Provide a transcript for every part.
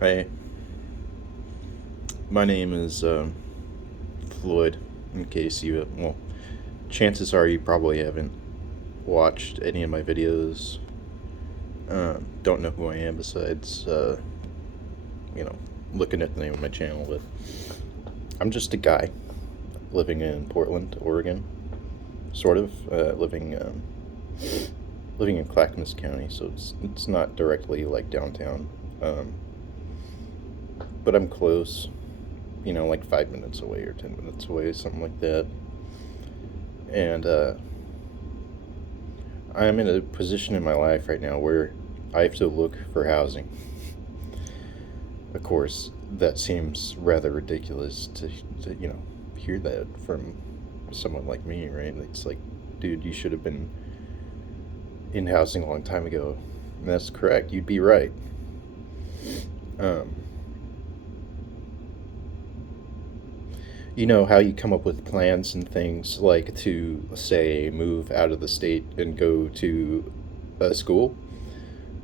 Hi, my name is Floyd. In case well, chances are you probably haven't watched any of my videos. Don't know who I am besides, you know, looking at the name of my channel. But I'm just a guy living in Portland, Oregon, sort of living in Clackamas County, so it's not directly like downtown, um, but I'm close. Like 5 minutes away or 10 minutes away, something like that. And I'm in a position in my life right now where I have to look for housing. Of course, that seems rather ridiculous to hear that from someone like me, right? It's like, dude, you should have been in housing a long time ago. And that's correct. You'd be right. Um, you know how you come up with plans and things like to, say, move out of the state and go to a school?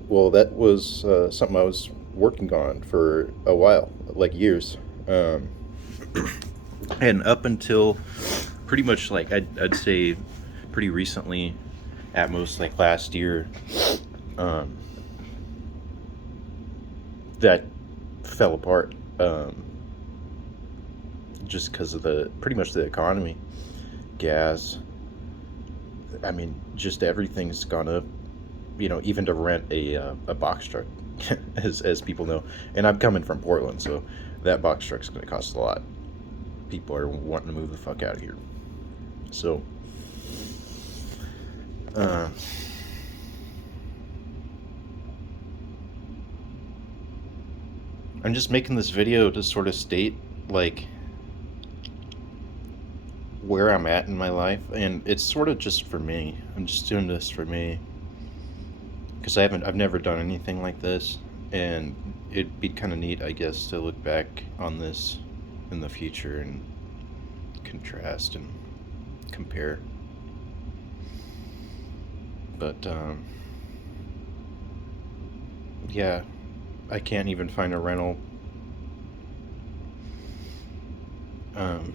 Well, that was something I was working on for a while, like years. Um, and up until pretty much like I'd say pretty recently, at most like last year, um, that fell apart, just because of the pretty much the economy, gas. I mean, just everything's gone up. Even to rent a box truck, as people know. And I'm coming from Portland, so that box truck's going to cost a lot. People are wanting to move the fuck out of here. So, uh, I'm just making this video to sort of state like where I'm at in my life, and it's sort of just for me. I'm just doing this for me because I've never done anything like this, and it'd be kind of neat, I guess, to look back on this in the future and contrast and compare. But yeah, I can't even find a rental. Um,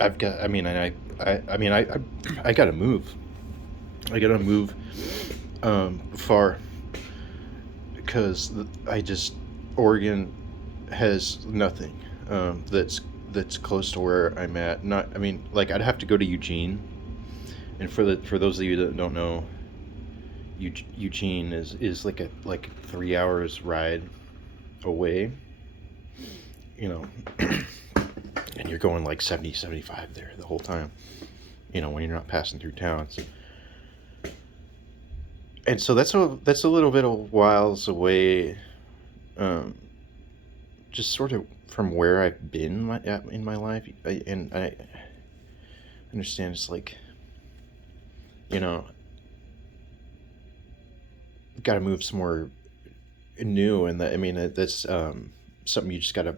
I've got. I mean, I gotta move. I gotta move far because I just Oregon has nothing that's close to where I'm at. Not. I mean, like I'd have to go to Eugene, and for those of you that don't know, Eugene is like 3 hours ride away. You know, and you're going like 70, 75 there the whole time. When you're not passing through towns. And so that's a little bit of whiles away, um, just sort of from where I've been in my life. And I understand it's like, you know, got to move somewhere new, and that I mean that's something you just got to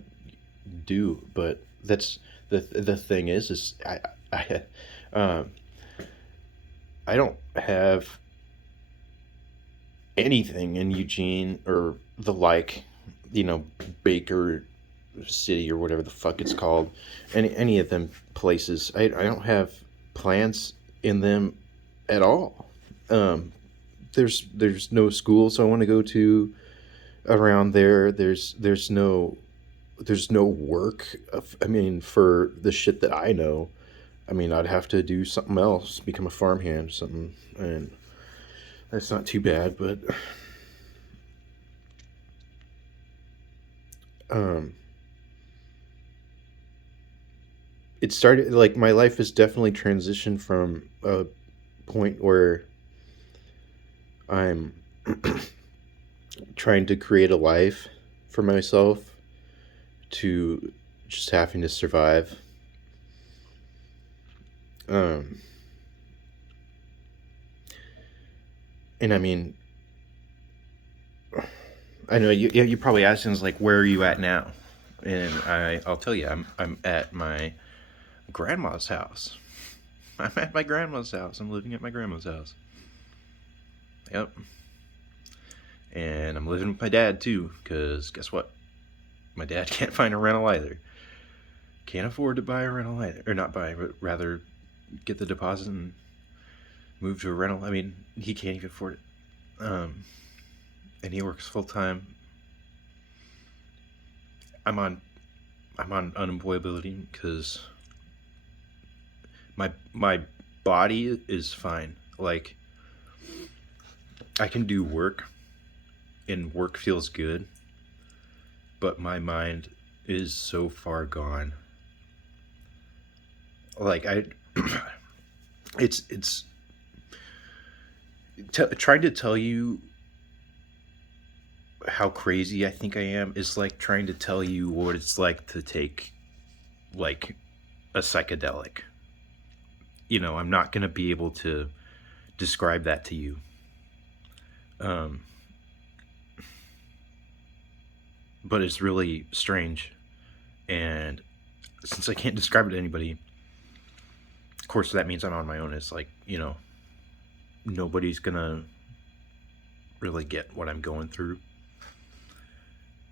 do. But that's the thing is I um, I don't have anything in Eugene or the like, Baker City or whatever the fuck it's called, any of them places. I don't have plants in them at all. Um, there's no schools I want to go to around there. There's no work. I mean, for the shit that I know, I mean, I'd have to do something else, become a farmhand or something, and that's not too bad. But um, it started like my life has definitely transitioned from a point where I'm trying to create a life for myself to just having to survive. Um, and I mean, I know you probably asking is like, where are you at now? And I'll tell you, I'm at my grandma's house. I'm at my grandma's house. I'm living at my grandma's house. Yep. And I'm living with my dad too, because guess what? My dad can't find a rental either. Can't afford to buy a rental either. Or not buy, but rather get the deposit and move to a rental. I mean, he can't even afford it. And he works full time. I'm on unemployability because my body is fine. Like, I can do work and work feels good, but my mind is so far gone. Like, it's trying to tell you how crazy I think I am is like trying to tell you what it's like to take like a psychedelic. I'm not going to be able to describe that to you. Um, but it's really strange. And since I can't describe it to anybody, of course, that means I'm on my own. It's like, nobody's going to really get what I'm going through.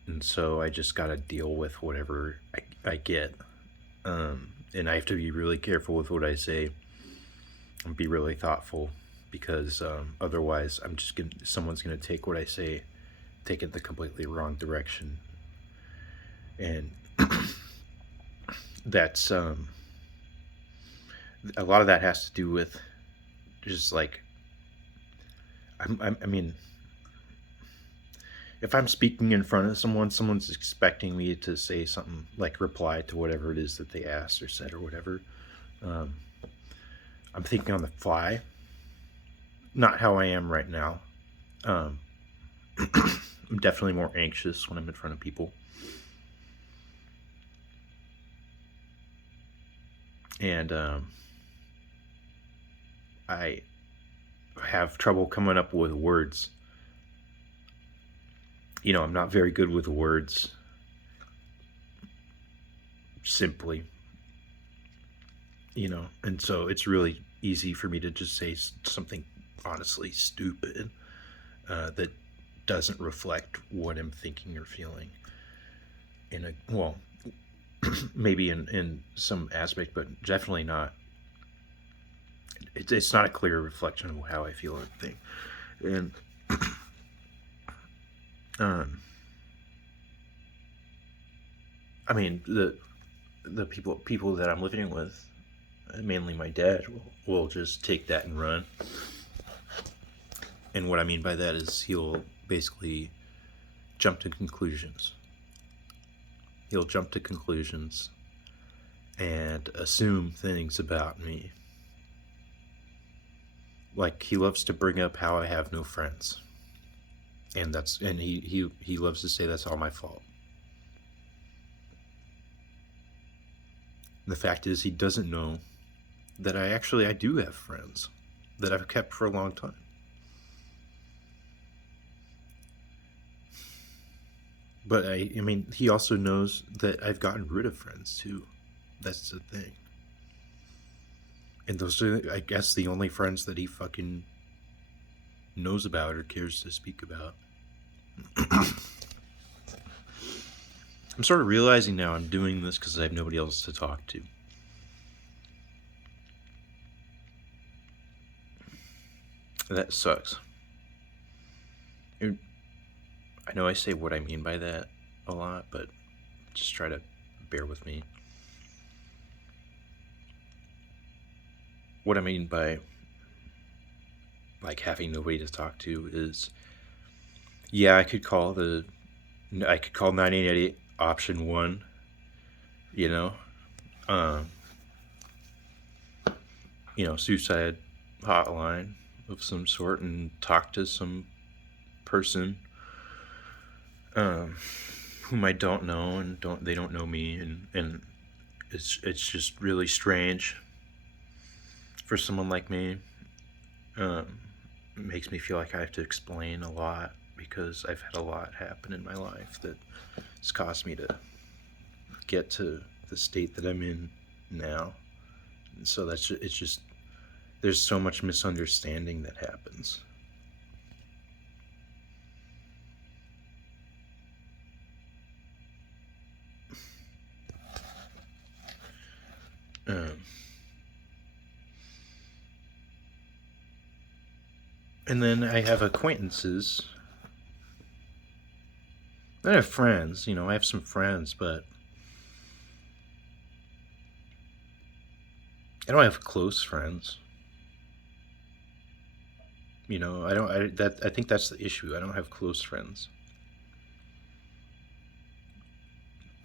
And so I just got to deal with whatever I get. And I have to be really careful with what I say and be really thoughtful because otherwise someone's going to take what I say, take it the completely wrong direction. And that's a lot of that has to do with just like I mean, if I'm speaking in front of someone's expecting me to say something like reply to whatever it is that they asked or said or whatever. I'm thinking on the fly, not how I am right now. I'm definitely more anxious when I'm in front of people. And I have trouble coming up with words. I'm not very good with words. Simply. And so it's really easy for me to just say something honestly stupid that doesn't reflect what I'm thinking or feeling. Maybe in some aspect, but definitely not. It's not a clear reflection of how I feel or think. And I mean the people that I'm living with, mainly my dad, will just take that and run. And what I mean by that is he'll basically jump to conclusions. He'll jump to conclusions and assume things about me. Like, he loves to bring up how I have no friends. And he loves to say that's all my fault. The fact is, he doesn't know that I do have friends that I've kept for a long time. But I mean, he also knows that I've gotten rid of friends too. That's the thing. And those are, I guess, the only friends that he fucking knows about or cares to speak about. I'm sort of realizing now I'm doing this because I have nobody else to talk to. That sucks. I know I say what I mean by that a lot, but just try to bear with me. What I mean by like having nobody to talk to is, yeah, I could call 988 option 1, suicide hotline of some sort and talk to some person whom I don't know and they don't know me, and it's just really strange for someone like me. It makes me feel like I have to explain a lot because I've had a lot happen in my life that has caused me to get to the state that I'm in now. And so it's just there's so much misunderstanding that happens. And then I have acquaintances. I have friends, I have some friends, but I don't have close friends. I think that's the issue. I don't have close friends.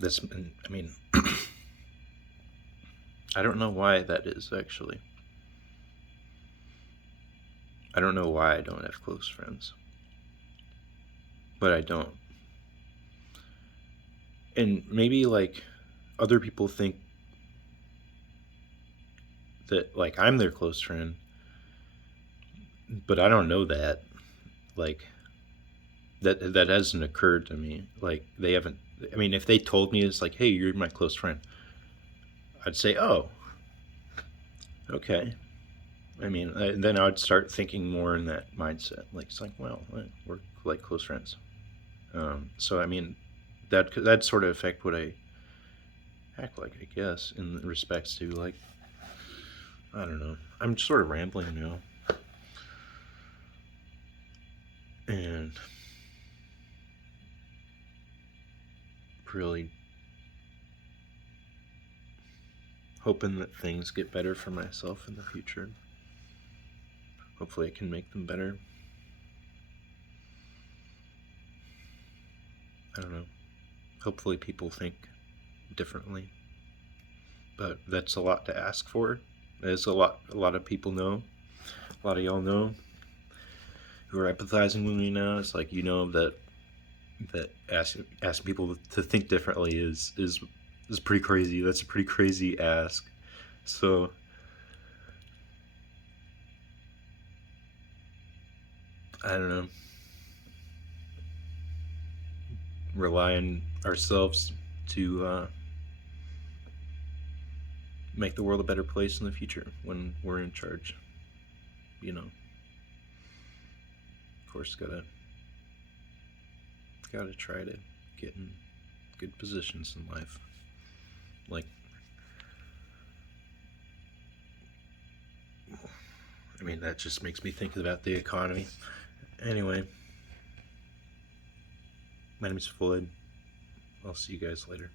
I mean, I don't know why that is, actually. I don't know why I don't have close friends. But I don't. And maybe, like, other people think that, like, I'm their close friend, but I don't know that. Like, that hasn't occurred to me. Like, they haven't. I mean, if they told me, it's like, hey, you're my close friend, I'd say, oh, okay. I mean, then I'd start thinking more in that mindset. Like, it's like, well, we're like close friends. So I mean, that sort of affect what I act like, I guess, in respects to, like, I don't know. I'm sort of rambling now, and really hoping that things get better for myself in the future. Hopefully, I can make them better. I don't know. Hopefully, people think differently, but that's a lot to ask for. As a lot of people know, a lot of y'all know who are empathizing with me now. It's like, that asking people to think differently is pretty crazy. That's a pretty crazy ask. So I don't know. Rely on ourselves to make the world a better place in the future when we're in charge. Of course, gotta try to get in good positions in life. Like, I mean, that just makes me think about the economy. Anyway, my name is Floyd. I'll see you guys later.